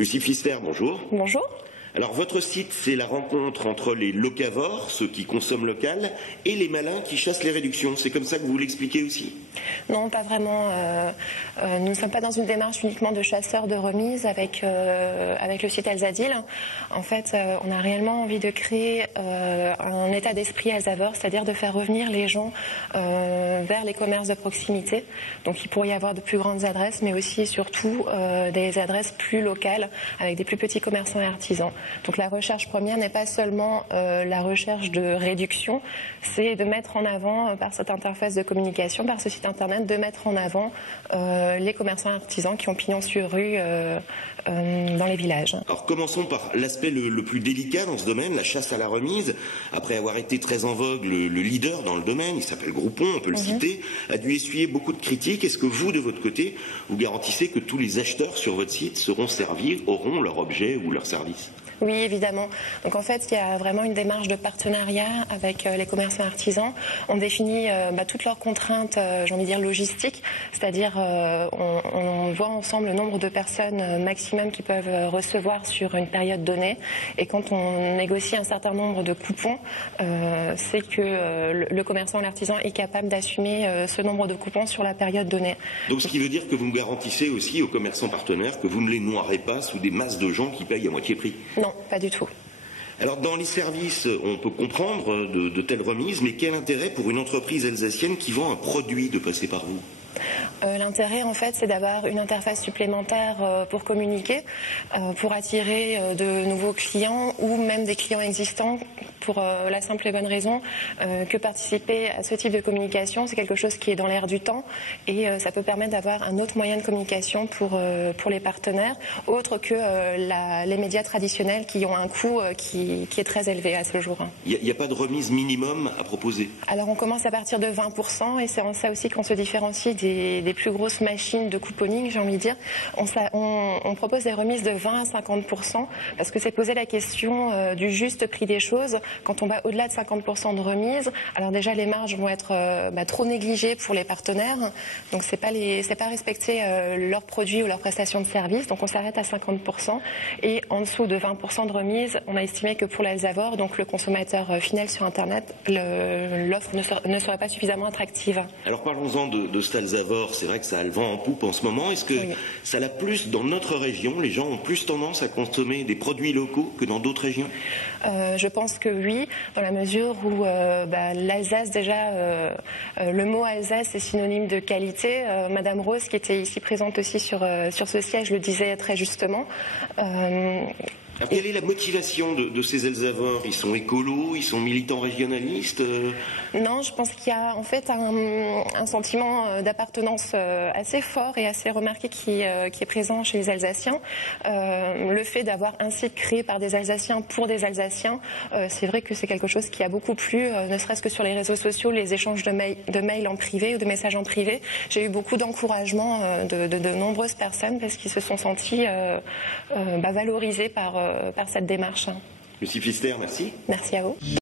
Lucie Pfister, bonjour. Bonjour. Alors votre site, c'est la rencontre entre les locavores, ceux qui consomment local, et les malins qui chassent les réductions. C'est comme ça que vous l'expliquez aussi? Non, pas vraiment. Nous ne sommes pas dans une démarche uniquement de chasseurs de remise avec le site Alzadil. En fait, on a réellement envie de créer un état d'esprit alzavore, c'est-à-dire de faire revenir les gens vers les commerces de proximité. Donc il pourrait y avoir de plus grandes adresses, mais aussi et surtout des adresses plus locales avec des plus petits commerçants et artisans. Donc la recherche première n'est pas seulement la recherche de réduction, c'est de mettre en avant par cette interface de communication, par ce site internet, de mettre en avant les commerçants et artisans qui ont pignon sur rue dans les villages. Alors commençons par l'aspect le plus délicat dans ce domaine, la chasse à la remise. Après avoir été très en vogue, le leader dans le domaine, il s'appelle Groupon, on peut le citer, a dû essuyer beaucoup de critiques. Est-ce que vous, de votre côté, vous garantissez que tous les acheteurs sur votre site seront servis, auront leur objet ou leur service ? Oui, évidemment. Donc en fait, il y a vraiment une démarche de partenariat avec les commerçants artisans. On définit toutes leurs contraintes, j'ai envie de dire logistiques, c'est-à-dire on voit ensemble le nombre de personnes maximum qui peuvent recevoir sur une période donnée. Et quand on négocie un certain nombre de coupons, c'est que le commerçant et l'artisan est capable d'assumer ce nombre de coupons sur la période donnée. Donc ce qui veut dire que vous garantissez aussi aux commerçants partenaires que vous ne les noierez pas sous des masses de gens qui payent à moitié prix? Non, pas du tout. Alors dans les services, on peut comprendre de telles remises, mais quel intérêt pour une entreprise alsacienne qui vend un produit de passer par vous? L'intérêt, en fait, c'est d'avoir une interface supplémentaire pour communiquer, pour attirer de nouveaux clients ou même des clients existants pour la simple et bonne raison que participer à ce type de communication, c'est quelque chose qui est dans l'air du temps et ça peut permettre d'avoir un autre moyen de communication pour les partenaires, autre que les médias traditionnels qui ont un coût qui est très élevé à ce jour. Il n'y a pas de remise minimum à proposer? Alors on commence à partir de 20% et c'est en ça aussi qu'on se différencie des plus grosses machines de couponing, j'ai envie de dire. On propose des remises de 20 à 50% parce que c'est poser la question du juste prix des choses. Quand on va au-delà de 50% de remise, alors déjà les marges vont être trop négligées pour les partenaires, donc c'est pas respecter leurs produits ou leurs prestations de service, donc on s'arrête à 50% et en dessous de 20% de remise, on a estimé que pour l'Alzavore, donc le consommateur final sur Internet, l'offre ne serait pas suffisamment attractive. Alors parlons-en de cet Alzavore, c'est vrai que ça a le vent en poupe en ce moment. Est-ce que ça l'a plus dans notre région? Les gens ont plus tendance à consommer des produits locaux que dans d'autres régions? Je pense que oui, dans la mesure où l'Alsace, déjà, le mot Alsace est synonyme de qualité. Madame Rose, qui était ici présente aussi sur ce siège, le disait très justement. Alors, quelle est la motivation de ces Alzavores? Ils sont écolos, ils sont militants régionalistes? Non, je pense qu'il y a en fait un sentiment d'appartenance assez fort et assez remarqué qui est présent chez les Alsaciens. Le fait d'avoir un site créé par des Alsaciens pour des Alsaciens, c'est vrai que c'est quelque chose qui a beaucoup plu, ne serait-ce que sur les réseaux sociaux, les échanges de mails en privé ou de messages en privé. J'ai eu beaucoup d'encouragement de nombreuses personnes parce qu'ils se sont sentis valorisés par cette démarche. Lucie Pfister, merci. Merci à vous.